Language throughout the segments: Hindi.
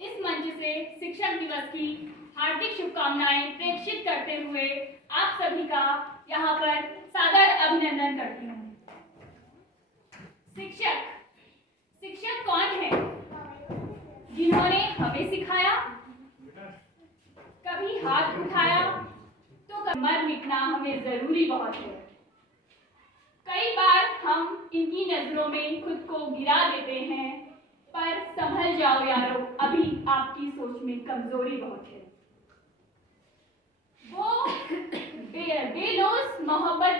इस मंच से शिक्षक दिवस की हार्दिक शुभकामनाएं प्रेषित करते हुए आप सभी का यहाँ पर सादर अभिनंदन करती हूँ। शिक्षक शिक्षक कौन है? जिन्होंने हमें सिखाया, कभी हाथ उठाया तो मर मिटना हमें जरूरी बहुत है। कई बार हम इनकी नजरों में खुद को गिरा देते हैं, पर संभल जाओ यारो, अभी आपकी सोच में कमजोरी बहुत है। वो बेलोस मोहब्बत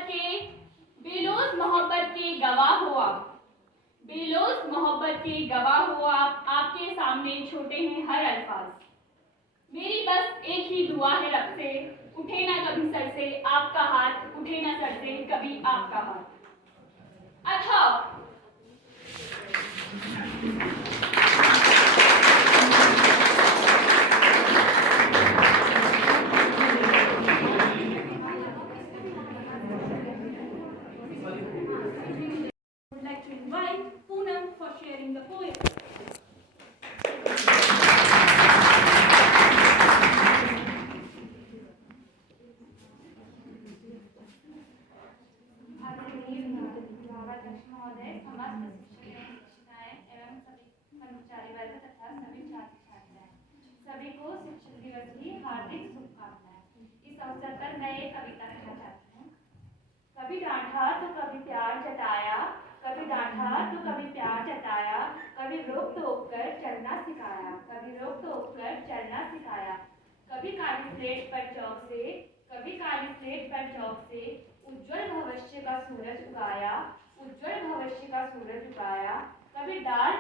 के गवाह हो आप, बेलोस मोहब्बत के गवाह हो आप। आपके सामने छोटे हैं हर अल्फाज। मेरी बस एक ही दुआ है रब से, उठे ना कभी सर से आपका हाथ, उठे ना सर से कभी आपका हाथ। अथवा would like to invite Poonam for sharing the poem. महोदय, समस्त शिक्षक शिक्षिकाएं एवं सभी कर्मचारी वर्ग तथा सभी छात्र छात्राएं, सभी को शिक्षक दिवस की हार्दिक शुभकामनाएं। इस अवसर पर मैं एक कविता कहना चाहती हूँ। कभी डांटा तो कभी प्यार जताया, कभी डांटा तो कभी प्यार जताया, कभी रोक टोक कर चलना सिखाया, कभी रोक टोक कर चलना सिखाया। कभी काली स्लेट पर चौक से, कभी काली स्लेट पर चौक से उज्जवल भविष्य का सूरज उगाया, उज्जवल भविष्य का सूरज उगाया। कभी डाल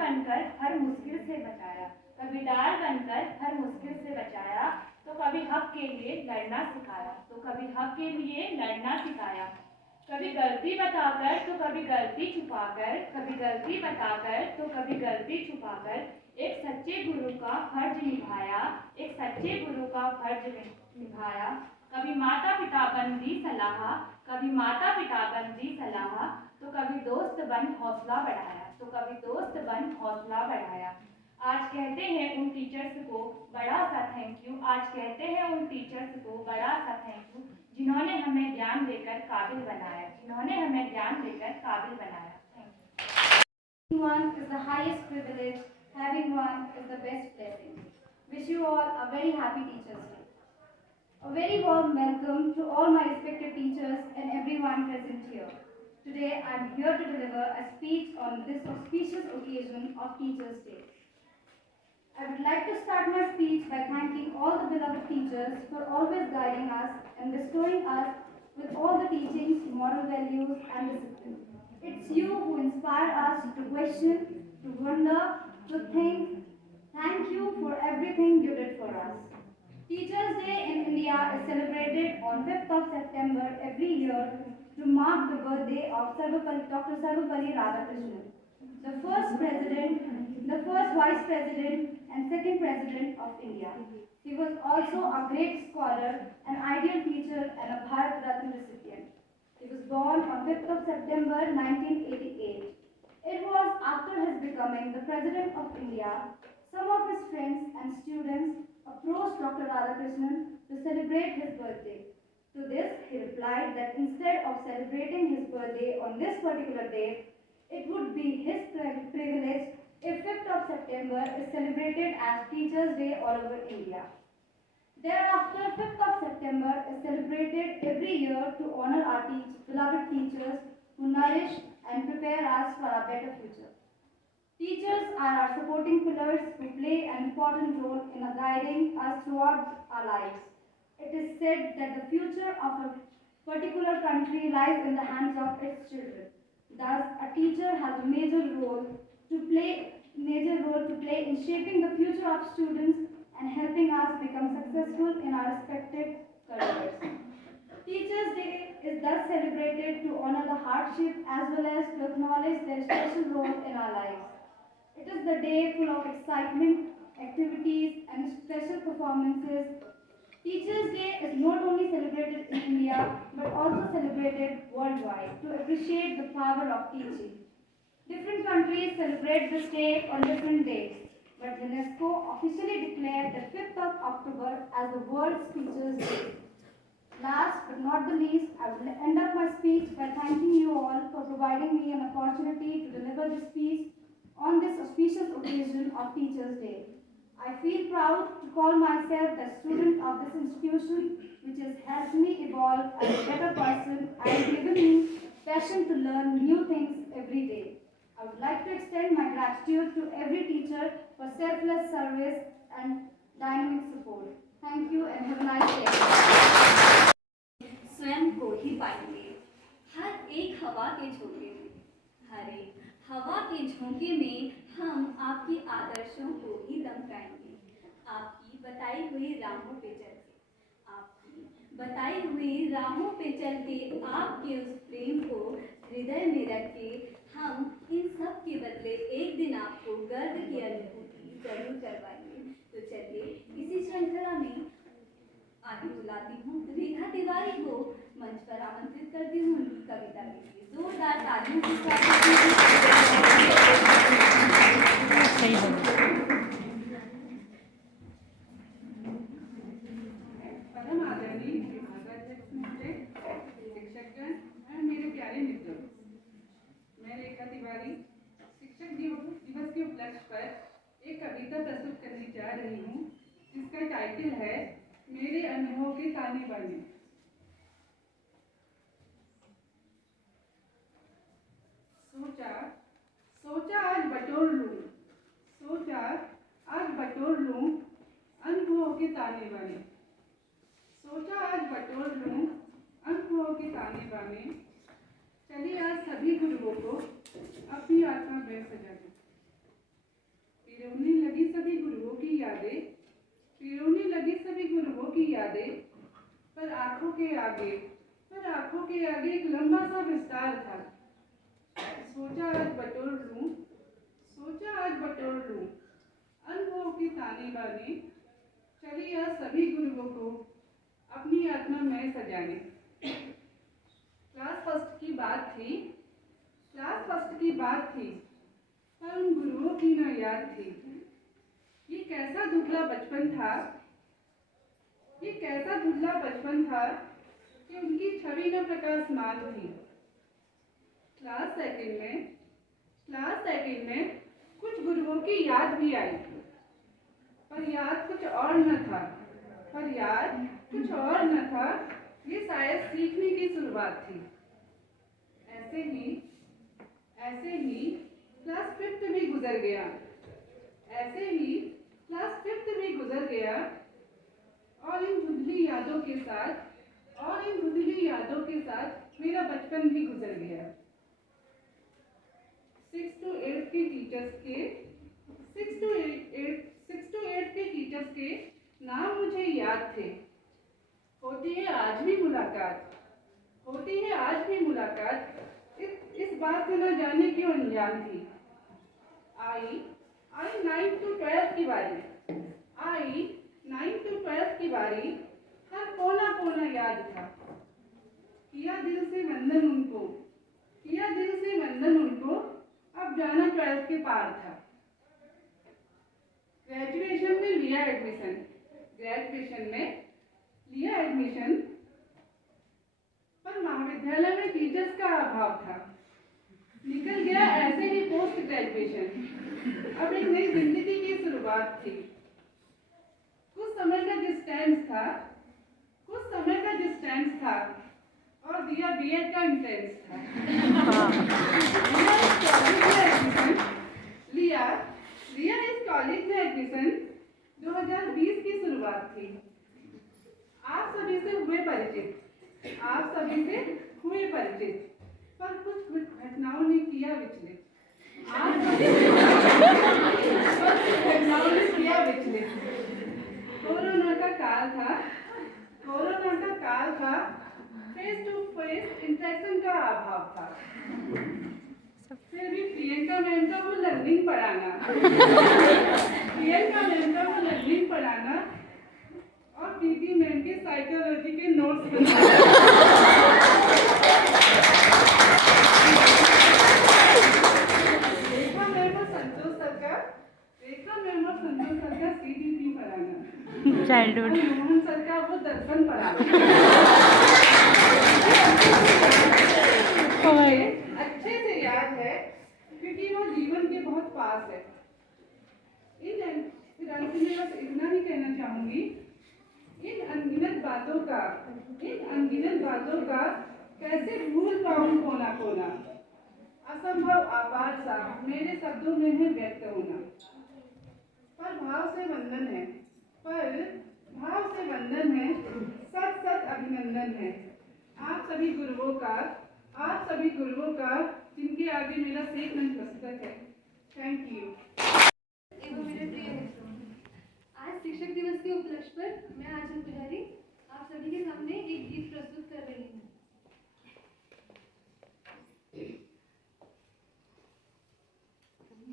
बनकर हर मुश्किल से बचाया, कभी डाल बनकर हर मुश्किल से बचाया। तो कभी हक के लिए लड़ना सिखाया, तो कभी हक के लिए लड़ना सिखाया। कभी गलती बताकर तो कभी गलती छुपाकर, कभी गलती बताकर तो कभी गलती छुपाकर एक सच्चे गुरु का फर्ज निभाया, एक सच्चे गुरु का फर्ज निभाया। कभी माता पिता बन दी सलाह, कभी माता पिता बन दी सलाह, तो कभी दोस्त बन हौसला बढ़ाया, तो कभी दोस्त बन हौसला बढ़ाया। आज कहते हैं उन टीचर्स को बड़ा सा थैंक यू, आज कहते हैं उन टीचर्स को बड़ा सा थैंक यू, जिन्होंने हमें ज्ञान देकर काबिल बनाया, जिन्होंने हमें ज्ञान देकर काबिल बनाया। Having one is the highest privilege, having one is the best blessing. Wish you all a very happy Teachers' Day. A very warm welcome to all my respected teachers and everyone present here. Today I am here to deliver a speech on this auspicious occasion of Teachers' Day. I would like to start my speech by thanking all the beloved teachers for always guiding us and bestowing us with all the teachings, moral values and discipline. It's you who inspire us to question, to wonder, to think. Thank you for everything you did for us. Teachers' Day in India is celebrated on 5th of September every year to mark the birthday of Dr. Sarvapalli Radhakrishnan, the first president, the first vice president and second president of India. He was also a great scholar, an ideal teacher and a Bharat Ratna recipient. He was born on 5th of September 1988. It was after his becoming the President of India, some of his friends and students approached Dr. Radhakrishnan to celebrate his birthday. To this, he replied that instead of celebrating his birthday on this particular day, it would be his privilege if 5th of September is celebrated as Teachers' Day all over India. Thereafter, 5th of September is celebrated every year to honor our beloved teachers who nourish and prepare us for a better future. Teachers are our supporting pillars who play an important role in guiding us throughout our lives. It is said that the future of a particular country lies in the hands of its children. Thus, a teacher has a major role to play in shaping the future of students and helping us become successful in our respective careers. Teachers' Day is thus celebrated to honor the hardship as well as to acknowledge their special role in our lives. It is the day full of excitement, activities, and special performances. Teachers' Day is not only celebrated in India but also celebrated worldwide to appreciate the power of teaching. Different countries celebrate this day on different days, but UNESCO officially declared the 5th of October as the World Teachers' Day. Last but not the least, I will end up my speech by thanking you all for providing me an opportunity to deliver this speech on this auspicious occasion of Teachers' Day. I feel proud to call myself the student of this institution, which has helped me evolve as a better person and given me passion to learn new things every day. I would like to extend my gratitude to every teacher for selfless service and dynamic support. Thank you and have a nice day. स्वयं को ही पाएंगे हर एक हवा के झोंके में, हर एक हवा के झोंके में हम आपके आदर्शों को ही दमकाएंगे। आपकी बताई हुई राहों पे चल के, आपकी बताई हुई राहों पे चल के, आपके उस प्रेम को हृदय में रख के हम इन सब के बदले एक दिन आपको गर्व की अनुभूति जरूर करवाएंगे। तो चलिए इसी श्रृंखला में आगे बुलाती हूँ रेखा तिवारी को, मंच पर आमंत्रित करती हूँ उनकी कविता के लिए जोरदार तालियों के साथ। परम आदरणीय विभागाध्यक्ष महोदय, शिक्षकगण और मेरे प्यारे मित्रों, मैं रेखा तिवारी शिक्षक दिवस के उपलक्ष्य पर एक कविता प्रस्तुत करने जा रही हूँ, जिसका टाइटल है मेरे अनुभव के ताने बाने। सोचा आज बटोर लूं, सोचा आज बटोर लूं अनुभवों के ताने बाने। सोचा आज बटोर लूं अनुभवों के ताने बाने। चलिए आज सभी गुरुओं को अपनी आत्मा में सजा दें। पिरोने लगी सभी गुरुओं की यादें, पिरोने लगी सभी गुरुओं की यादें, पर आंखों के आगे एक लंबा सा विस्तार था। सोचा आज बटोर लूं, सोचा आज बटोर लूं अनुभवों के ताने बाने। चलिए आज सभी गुरुओं को अपनी आत्मा में सजाने। क्लास फर्स्ट की बात थी, पर उन गुरुओं की न याद थी। ये कैसा धुंधला बचपन था कि उनकी छवि न प्रकाशमान थी। क्लास सेकंड में कुछ गुरुओं की याद भी आई, पर याद कुछ और न था। ये शायद सीखने की शुरुआत थी। ऐसे ही क्लास फिफ्थ भी गुजर गया और इन धुंधली यादों के साथ मेरा बचपन भी गुजर गया। 6 to 8 के टीचर्स के नाम मुझे याद थे। होती है आज भी मुलाकात, इस बात से न जाने क्यों अनजान थी। आई 9 to 12 की बारी, हर कोना याद था। किया दिल से वंदन उनको, अब जाना 12 के पार था। ग्रेजुएशन में लिया एडमिशन, पर महाविद्यालय में टीचर्स का अभाव था। निकल गया ऐसे ही पोस्ट ग्रेजुएशन। अब एक नई जिंदगी की शुरुआत थी। कुछ समय का डिस्टेंस था और दिया बीएड का एंट्रेंस था। लिया इस कॉलेज में एडमिशन 2020 की शुरुआत थी। आप सभी से हुए परिचित, पर कुछ घटनाओं ने किया विचलित। कोरोना का काल था, फेस टू फेस इंटरेक्शन का अभाव था। फिर भी प्रियंका मैम का वो लर्निंग पढ़ाना और प्रीति मैम के साइकोलॉजी के नोट्स बनाना। रेखा मैम और चाइल्डहुड। और मोहन सर का वो दर्पण पड़ा अच्छे से याद है क्योंकि वो जीवन के बहुत पास है। फिर अंत में बस इतना ही कहना चाहूंगी, इन अनगिनत बातों का कैसे भूल पाऊं कोना कोना, असंभव आपार सा मेरे शब्दों में है व्यक्त होना। पर भाव से वंदन है, सत सत अभिनंदन है आप सभी गुरुओं का जिनके आगे मेरा सिर नतमस्तक है। Thank you. एवं मेरे प्रिय मित्रों, आज शिक्षक दिवस के उपलक्ष्य पर मैं आंचल पुजारी आप सभी के सामने एक गीत प्रस्तुत कर रही हूँ।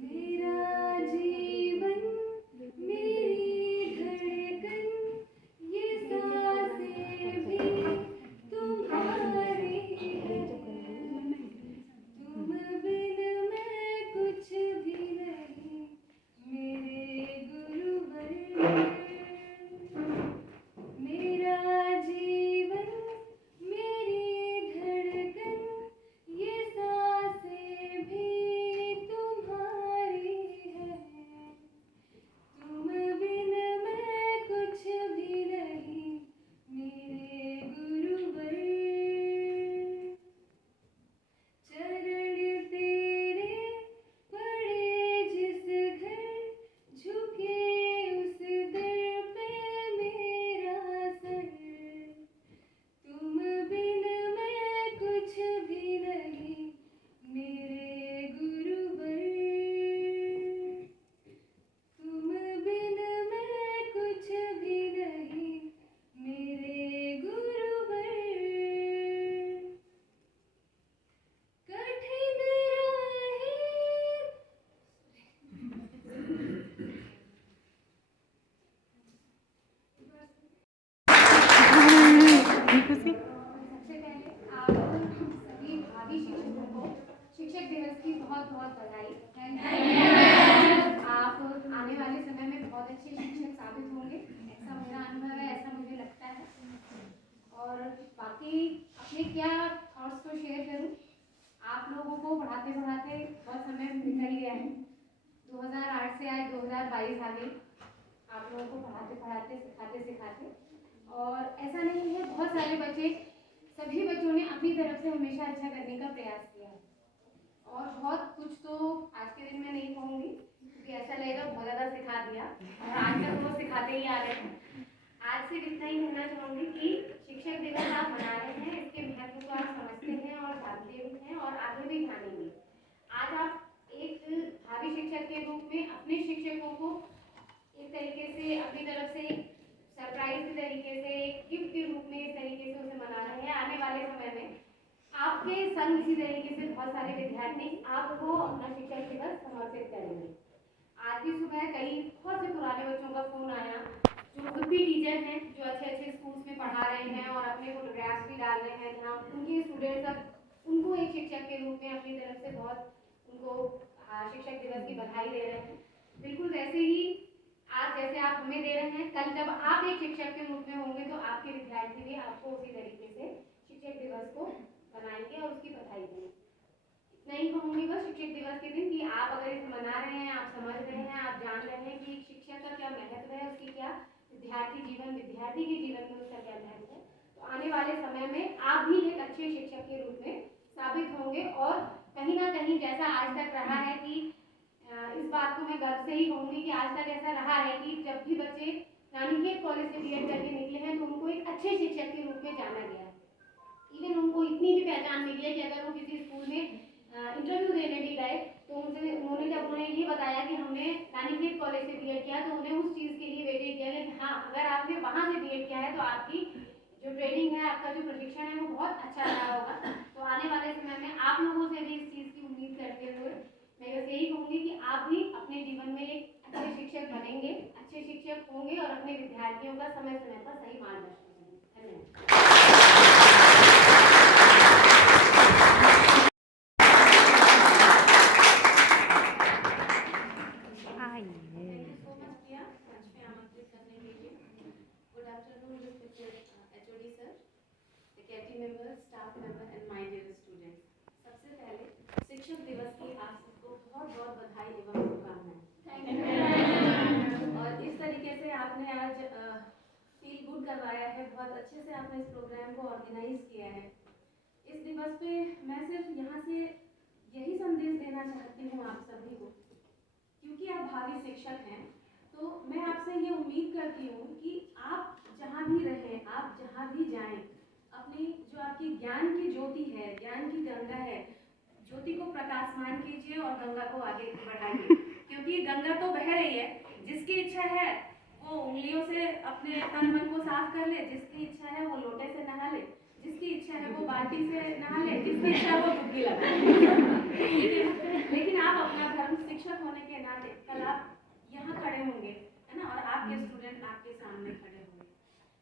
मेरा जीवन मेरी धड़कन ये सांसें भी तुम्हारी है, तुम बिन मैं कुछ भी नहीं मेरे गुरुवर। मेरा जीवन मेरी धड़कन ये सांसें भी तुम्हारी है, तुम बिन मैं कुछ भी नहीं मेरे गुरुवर। चरण तेरे पड़े जिस घर झुके उस दर पे मेरा सर, तुम बिन मैं कुछ भी नहीं मेरे गुरुवर। तुम बिन मैं कुछ भी नहीं मेरे गुरुवर। कठिन राहें खुशी। सबसे पहले आप सभी भावी शिक्षकों को शिक्षक दिवस की बहुत बहुत बधाई। आप आने वाले समय में बहुत अच्छे शिक्षक साबित होंगे, ऐसा मेरा अनुभव है, ऐसा मुझे लगता है। और बाकी अपने क्या थॉट्स को शेयर करूं, आप लोगों को पढ़ाते पढ़ाते बहुत समय निकल गया है। 2008 से आज 2022 आ गई, आप लोगों को पढ़ाते पढ़ाते सिखाते सिखाते। और ऐसा नहीं है, बहुत सारे बच्चे, सभी बच्चों ने अपनी तरफ से हमेशा अच्छा करने का प्रयास किया है। और बहुत कुछ तो आज के दिन मैं नहीं कहूँगी क्योंकि ऐसा लगेगा बहुत ज़्यादा सिखा दिया, और आज तक वो सिखाते ही आ रहे हैं। आज सिर्फ इतना ही कहना चाहूँगी कि शिक्षक दिवस आप मना रहे हैं, इसके महत्व को आप समझते हैं और जानते भी हैं और आगे भी जानेंगे। आज आप एक भावी शिक्षक के रूप में अपने शिक्षकों को एक तरीके से अपनी तरफ से सरप्राइज के तरीके से, एक गिफ्ट के रूप में इस तरीके से उसे मना रहे हैं। आने वाले समय में आपके संग इसी तरीके से बहुत सारे विद्यार्थी आपको अपना शिक्षक दिवस समर्पित करेंगे। आज भी सुबह बहुत से पुराने बच्चों का फोन आया जो खुद भी टीचर हैं, जो अच्छे अच्छे स्कूल्स में पढ़ा रहे हैं और अपने फोटोग्राफ्स भी डाल रहे हैं, जहाँ उनके स्टूडेंट्स अब उनको एक शिक्षक के रूप में अपनी तरफ से बहुत उनको शिक्षक दिवस की बधाई दे रहे हैं। बिल्कुल वैसे ही आज जैसे आप हमें दे रहे हैं, कल जब आप एक शिक्षक के रूप में होंगे तो आपके विद्यार्थी भी आपको उसी तरीके से शिक्षक दिवस को मनाएंगे और उसकी बधाई देंगे। इतना ही कहूँगी बस शिक्षक दिवस के दिन कि आप अगर इसे मना रहे हैं, आप समझ रहे हैं, आप जान रहे हैं कि शिक्षक का क्या महत्व है, उसकी क्या विद्यार्थी के जीवन में उसका क्या महत्व है, तो आने वाले समय में आप भी एक अच्छे शिक्षक के रूप में साबित होंगे। और कहीं ना कहीं जैसा आज तक रहा है कि इस बात को मैं गर्व से ही कहूँगी कि आज तक ऐसा रहा है कि जब भी बच्चे रानीखेत कॉलेज से बीएड करके निकले हैं तो उनको एक अच्छे शिक्षक के रूप में जाना गया है। इवन उनको इतनी भी पहचान मिली है कि अगर वो किसी स्कूल में इंटरव्यू देने भी गए तो उन्होंने जब उन्हें ये बताया कि हमने रानीखेत कॉलेज से बीएड किया तो उन्हें उस चीज़ के लिए वेटेज किया कि हाँ, अगर आपने वहाँ से बीएड किया है तो आपकी जो ट्रेनिंग है, आपका जो प्रशिक्षण है वो बहुत अच्छा रहा होगा। तो आने वाले समय में आप लोगों से भी इस चीज़ की उम्मीद करते हुए मैं बस यही कहूँगी कि आप भी अपने जीवन में एक अच्छे शिक्षक बनेंगे, अच्छे शिक्षक होंगे और अपने विद्यार्थियों का समय समय पर सही मार्गदर्शन करेंगे। धन्यवाद। afternoon, respected HOD sir, faculty members, staff member and my dear students. सबसे पहले शिक्षक दिवस की आप सबको बहुत बहुत बधाई एवं शुभकामनाएं। और इस तरीके से आपने आज फील गुड करवाया है, बहुत अच्छे से आपने इस प्रोग्राम को ऑर्गेनाइज किया है। इस दिवस पे मैं सिर्फ यहाँ से यही संदेश देना चाहती हूँ आप सभी को, क्योंकि आप भावी शिक्षक हैं, तो मैं आपसे ये उम्मीद करती हूँ कि आप जहाँ भी रहें, आप जहाँ भी जाएं, अपनी जो आपकी ज्ञान की ज्योति है, ज्ञान की गंगा है, ज्योति को प्रकाशमान कीजिए और गंगा को आगे बढ़ाइए, क्योंकि गंगा तो बह रही है। जिसकी इच्छा है वो उंगलियों से अपने तन मन को साफ कर ले, जिसकी इच्छा है वो लोटे से नहा ले, जिसकी इच्छा है वो बाल्टी से नहा ले, जिसकी इच्छा है वो डुबकी लगाए। लेकिन आप अपना धर्म शिक्षक होने के नाते कल आप यहाँ खड़े होंगे, है ना, और आपके स्टूडेंट आपके सामने खड़े होंगे।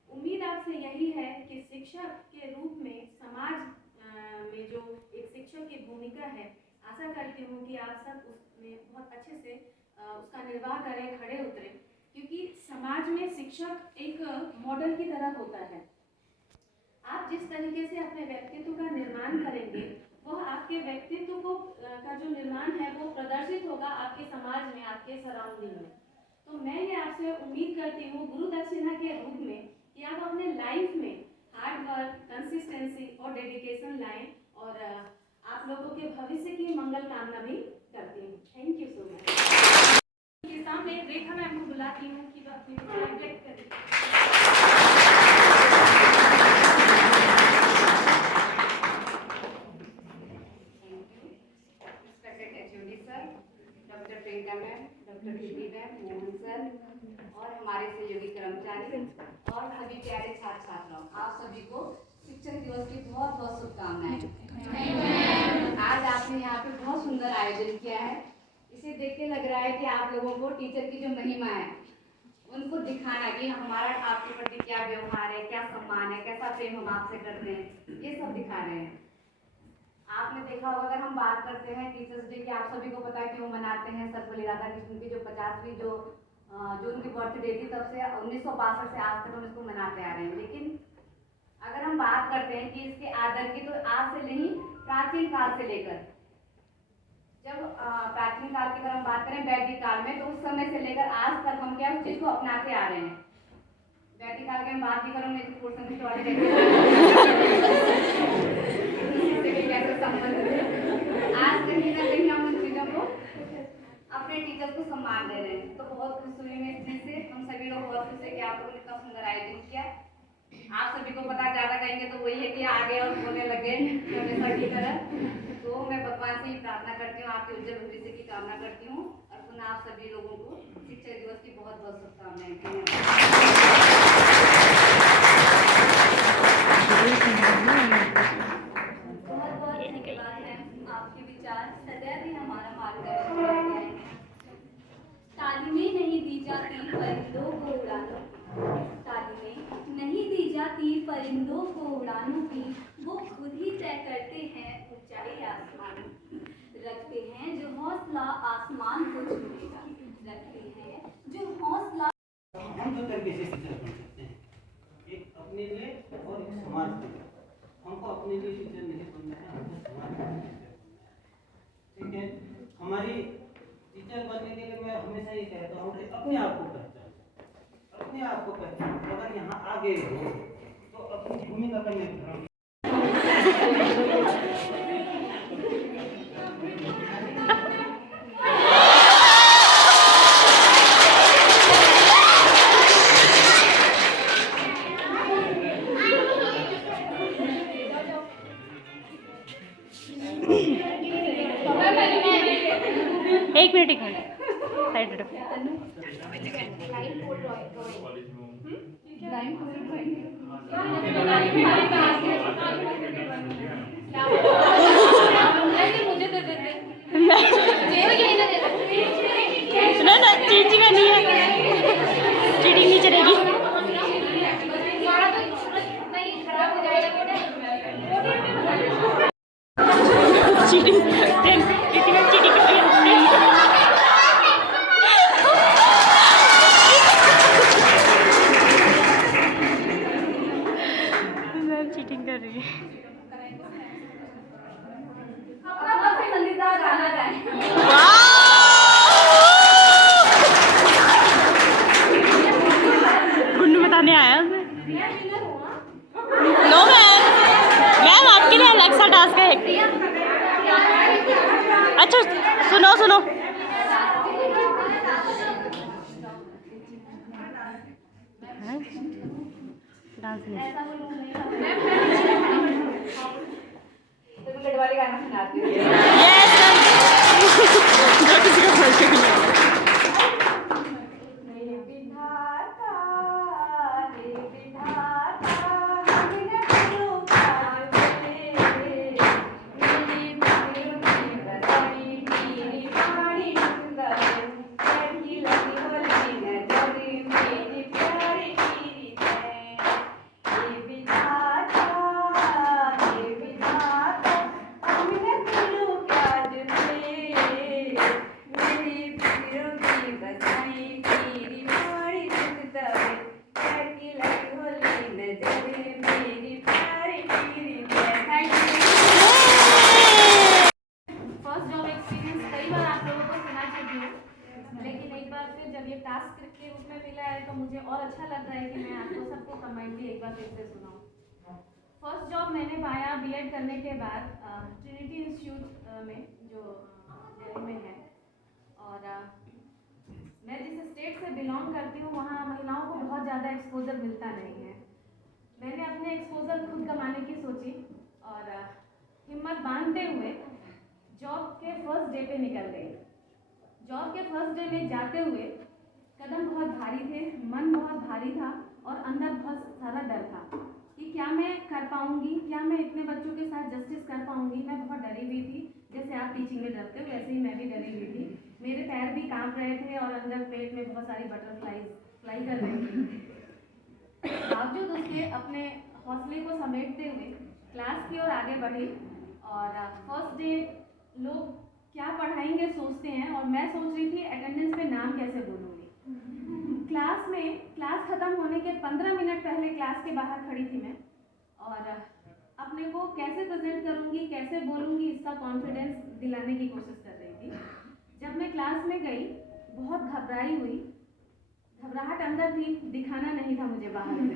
उम्मीद आपसे यही है कि शिक्षक के रूप में समाज में जो एक शिक्षक की भूमिका है, आशा करती हूँ कि आप सब उसमें बहुत अच्छे से उसका निर्वाह करें, खड़े उतरें, क्योंकि समाज में शिक्षक एक मॉडल की तरह होता है। आप जिस तरीके से अपने व्यक्तित्व का निर्माण करेंगे, वह आपके व्यक्तित्व को का जो निर्माण है वो प्रदर्शित होगा आपके समाज में, आपके सराउंडिंग में। तो मैं ये आपसे उम्मीद करती हूँ गुरु दक्षिणा के रूप में कि आप अपने लाइफ में हार्ड वर्क, कंसिस्टेंसी और डेडिकेशन लाएं, और आप लोगों के भविष्य की मंगल कामना भी करती हूँ। Thank you so much. के सामने रेखा मैम को बुलाती हूँ कि वो अपने विचार व्यक्त करें। डॉक्टर प्रियंका मैम, डॉक्टर दीदी मैम, मोहन सर और हमारे सहयोगी कर्मचारी और सभी प्यारे छात्र छात्राओं, आप सभी को शिक्षक दिवस की बहुत बहुत शुभकामनाएं। आज आपने यहाँ पे बहुत सुंदर आयोजन किया है। इसे देख के लग रहा है कि आप लोगों को टीचर की जो महिमा है उनको दिखाना कि हमारा आपके प्रति क्या व्यवहार है, क्या सम्मान है, कैसा प्रेम हम आपसे करते हैं, ये सब दिखा रहे हैं। आपने देखा होगा, अगर हम बात करते हैं टीचर्स डे की, आप सभी को पता है कि वो मनाते हैं सर्वपल्ली राधाकृष्णन की जो 50वीं जो उनकी बर्थडे थी, तब से 1962 से आज तक हम इसको मनाते आ रहे हैं। लेकिन अगर हम बात करते हैं कि इसके आदर की, तो आज से नहीं, प्राचीन काल से लेकर, जब प्राचीन काल की अगर हम बात करें वैदिक काल में, तो उस समय से लेकर आज तक हम क्या उस चीज को अपनाते आ रहे हैं। वैदिक काल की हम बात भी करूँगी तो कैसे संबंध है, आज कहीं ना कहीं हम उन चीजों को अपने टीचर्स को सम्मान दे रहे हैं। तो बहुत खुश हुई मैं इस चीज से, हम सभी लोग बहुत खुश है कि आप लोगों ने इतना सुंदर आयोजन किया। आप सभी को पता, ज्यादा कहेंगे तो वही है कि आगे और बोलने लगे हमेशा की तरह। तो मैं भगवान से ही प्रार्थना करती हूँ, आपके उज्जवल भविष्य की कामना करती हूँ, और पुनः आप सभी लोगों को शिक्षक दिवस की बहुत बहुत शुभकामनाएं। बहुत बहुत धन्यवाद मैम, आपके विचार सदैव ही हमारा मार्गदर्शन करते हैं। तालीमें नहीं दी जाती परिंदों को उड़ानों की, तालीमें नहीं दी जाती परिंदों को उड़ानों की, वो खुद ही तय करते हैं ऊंचाई आसमानों की, रखते हैं जो हौसला आसमान को छूएगा, रखते हैं जो हौसला। हम दो तरीके से टीचर बन सकते हैं, एक अपने लिए और एक समाज के लिए। हमको अपने लिए टीचर नहीं बनना है, हमको समाज के लिए टीचर बनना है। ठीक है, हमारी टीचर बनने के लिए मैं हमेशा ये कहता हूँ कि अपने आप को पहचानो, अपने आप को पहचानो। अगर यहाँ आ गए हो तो अपनी भूमिका का निर्धारण एक मिनट साइड हटो। मुझे दे देते ना चीची में नहीं है, चीटी नहीं चलेगी। खराब हो जाएगा चीटिंग चीटिंग डांस नहीं ऐसा कोई रूल नहीं था। तो मैं गढ़वाली गाना सुनाती हूँ। जो किसी को बोलते हैं विधाता रे विधाता हमने गुरु काज में मेरी बिगड़ू की बसाई मेरी पानी सुंदर बैठी लगी होली नजरी मेरी प्यारी मेरी है ये विधाता हमने गुरु काज में मेरी बिगड़ू की बसाई मेरी पानी सुंदर बैठी लगी होली नजरी मेरी प्यारी मेरी है। Thank you. First job experience कई बार आप लोगों को सुना चुकी हूँ, लेकिन एक बार फिर जब ये टास्क के रूप में मिला है तो मुझे और अच्छा लग रहा है कि मैं आपको सबको कंबाइंडली एक बार फिर से सुनाऊँ। फर्स्ट जॉब मैंने पाया बीएड करने के बाद ट्रिनिटी इंस्टीट्यूट में जो दिल्ली में है, और मैं जिस स्टेट से बिलोंग करती हूँ वहाँ महिलाओं को बहुत ज़्यादा एक्सपोजर मिलता नहीं है। मैंने अपने एक्सपोजर खुद कमाने की सोची और हिम्मत बांधते हुए जॉब के फर्स्ट डे पे निकल गई। जॉब के फर्स्ट डे में जाते हुए कदम बहुत भारी थे, मन बहुत भारी था और अंदर बहुत सारा डर था कि क्या मैं कर पाऊंगी, क्या मैं इतने बच्चों के साथ जस्टिस कर पाऊंगी। मैं बहुत डरी हुई थी, जैसे आप टीचिंग में डरते हो वैसे ही मैं भी डरी हुई थी। मेरे पैर भी कांप रहे थे और अंदर पेट में बहुत सारी बटरफ्लाईज फ्लाई कर रही थी। बावजूद उसके अपने हौसले को समेटते हुए क्लास की ओर आगे बढ़ी और फर्स्ट डे लोग क्या पढ़ाएंगे सोचते हैं और मैं सोच रही थी अटेंडेंस में नाम कैसे बोलूँगी। क्लास खत्म होने के 15 मिनट पहले क्लास के बाहर खड़ी थी मैं और अपने को कैसे प्रेजेंट करूँगी, कैसे बोलूँगी, इसका कॉन्फिडेंस दिलाने की कोशिश कर रही थी। जब मैं क्लास में गई बहुत घबराई हुई, घबराहट अंदर थी, दिखाना नहीं था मुझे बाहर से।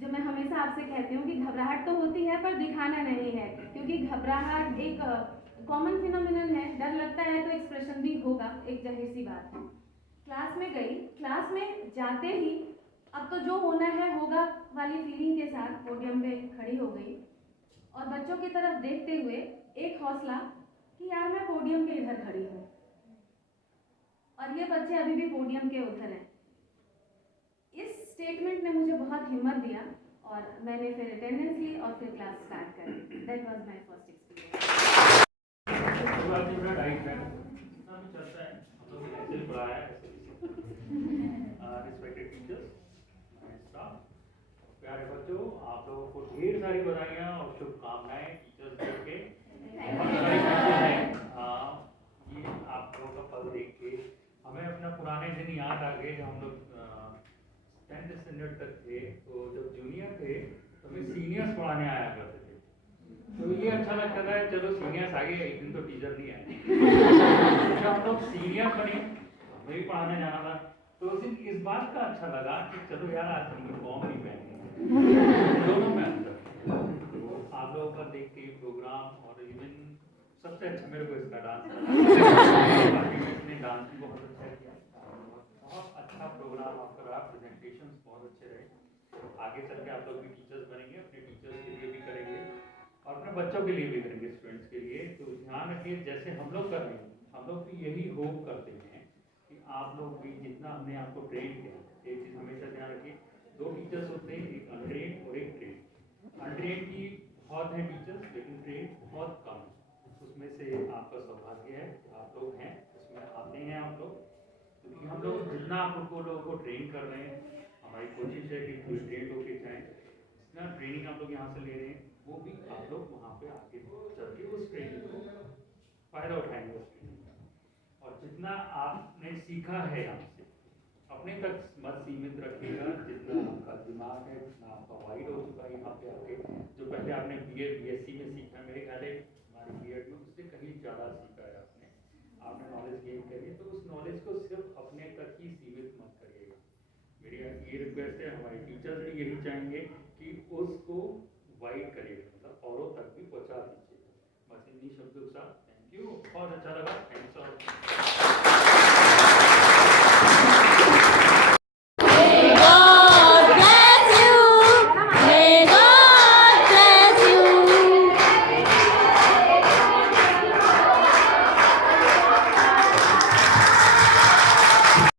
जो मैं हमेशा आपसे कहती हूँ कि घबराहट तो होती है पर दिखाना नहीं है, क्योंकि घबराहट एक कॉमन फिनोमिनन है। डर लगता है तो एक्सप्रेशन भी होगा, एक जाहिर सी बात है। क्लास में गई, क्लास में जाते ही अब तो जो होना है होगा वाली फीलिंग के साथ पोडियम पे खड़ी हो गई और बच्चों की तरफ देखते हुए एक हौसला कि यार मैं पोडियम के इधर खड़ी हूँ और ये बच्चे अभी भी पोडियम के उधर हैं। इस स्टेटमेंट ने मुझे बहुत हिम्मत दिया और मैंने फिर अटेंडेंस ली और फिर क्लास स्टार्ट करी। That was my first experience. चलता है हम लोग ऐसे ही पढ़ाया है, रिस्पेक्टेड टीचर्स एंड स्टाफ, प्यारे बच्चों, आप लोगों को ढेर सारी बधाइयाँ और शुभकामनाएं टीचर्स डे के। बहुत सारी चीज़ें हैं, ये आप लोगों का पल देख के हमें अपना पुराने दिन याद आ गए जब हम लोग 10th स्टैंडर्ड तक थे। तो जब जूनियर थे तो हमें सीनियर्स पढ़ाने आया करते थे, तो ये अच्छा लगता था चलो सीनियर्स आ गए, एक दिन तो टीचर नहीं आए। जब हम लोग सीनियर बने हमें भी पढ़ाने जाना था, तो उस दिन इस बात का अच्छा लगा कि चलो यार आज यूनिफॉर्म नहीं पहनेंगे, दोनों में अंतर। तो आप लोगों का देख के प्रोग्राम और इवन सबसे अच्छा मेरे को इसका डांस इसने डांस भी बहुत अच्छा किया, बहुत अच्छा प्रोग्राम आपका रहा, प्रेजेंटेशन बहुत अच्छे रहे। आगे चल के आप लोग भी टीचर्स बनेंगे, अपने टीचर्स के लिए भी करेंगे और अपने बच्चों के लिए भी करेंगे, स्टूडेंट्स के लिए। तो ध्यान रखिए जैसे हम लोग कर रहे हैं, हम लोग भी यही होप करते हैं कि आप लोग भी जितना हमने आपको ट्रेन किया, एक चीज़ हमेशा ध्यान रखिए, 2 टीचर्स होते हैं, एक अनट्रेन और एक ट्रेन। अनट्रेन की बहुत हैं टीचर्स लेकिन ट्रेन बहुत कम है, उसमें से आपका सौभाग्य है आप लोग हैं, उसमें आते हैं आप लोग, क्योंकि हम लोग जितना आप उनको लोगों को ट्रेन कर रहे हैं, हमारी कोशिश है कि कोई ट्रेन होके जाएँ, जितना ट्रेनिंग आप लोग यहाँ से ले रहे हैं वो भी आप लोग वहाँ पे आके चल के उस ट्रेनिंग को फ़ायदा उठाएंगे उस ट्रेनिंग का। और जितना आपने सीखा है यहाँ से अपने तक मत सीमित रखिएगा, जितना आपका दिमाग है, जितना आपका वाइड हो चुका है यहाँ पे आके, जो पहले आपने बीएड बीएससी में सीखा, मेरे ख्याल है हमारे बीएड में उससे कहीं ज़्यादा सीखा है आपने नॉलेज गेन करिए, तो उस नॉलेज को सिर्फ अपने तक ही सीमित मत करिएगा। मेरी ये रिक्वेस्ट है, हमारे टीचर्स भी यही चाहेंगे कि उसको वाइड करिएगा, मतलब औरों तक भी पहुँचा दीजिएगा। बस इन्हीं शब्दों के साथ थैंक यू, बहुत अच्छा लगा, थैंक्स ऑल।